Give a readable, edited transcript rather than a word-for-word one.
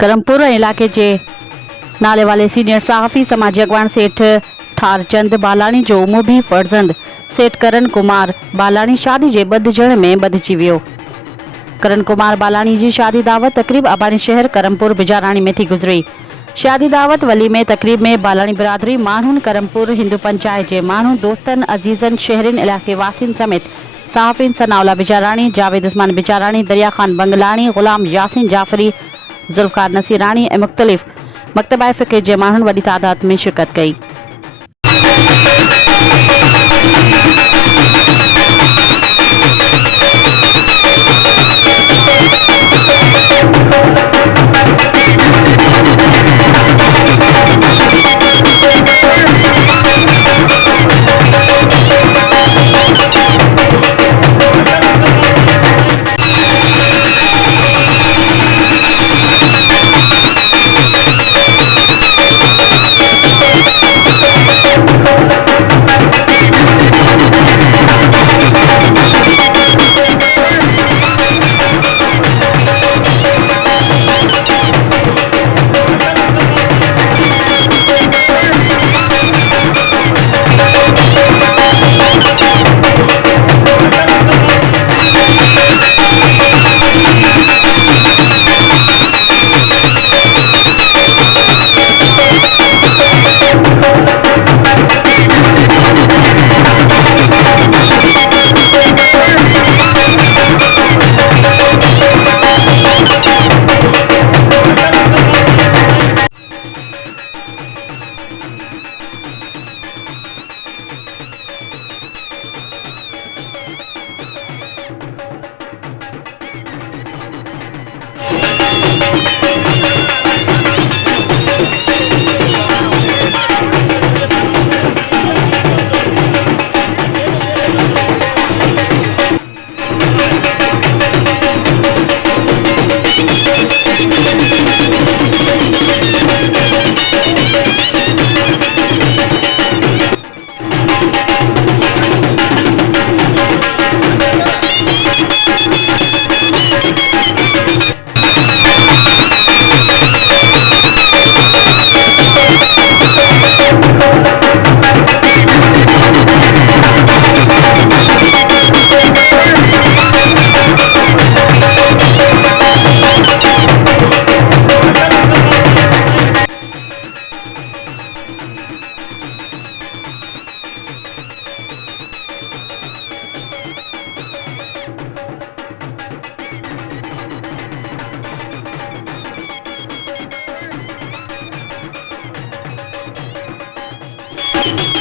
क्रमपुर इलाके के नाले वाले सीनियर सहाफ़ी समाजी अगवान सेठ ठारचंद बालाणी जो मुबी फरजंद सेठ करण कुमार बालाणी शादी के बधजण में बधजी वियो। करण कुमार बालाणी की शादी दावत तकरीब अबाणी शहर क्रमपुर बिजाराणी में थी गुजरी। शादी दावत वली में तकरीब में बालाणी बिरादरी मानून क्रमपुर हिंदू पंचायत के मानू दोस्तन अजीजन शहरिन इलाके वासिन समेत सहाफ़िन सनाउल्ला बिजाराणी, जावेद उस्मान बिजाराणी, दरिया खान बंगलाणी, गुलाम यासीन जाफरी, जुल्फकार नसीराणी ए मुख्तलिफ मकतबा फ़िक़्ह के मानून वडी तादाद में शिरकत कई। Taqrīb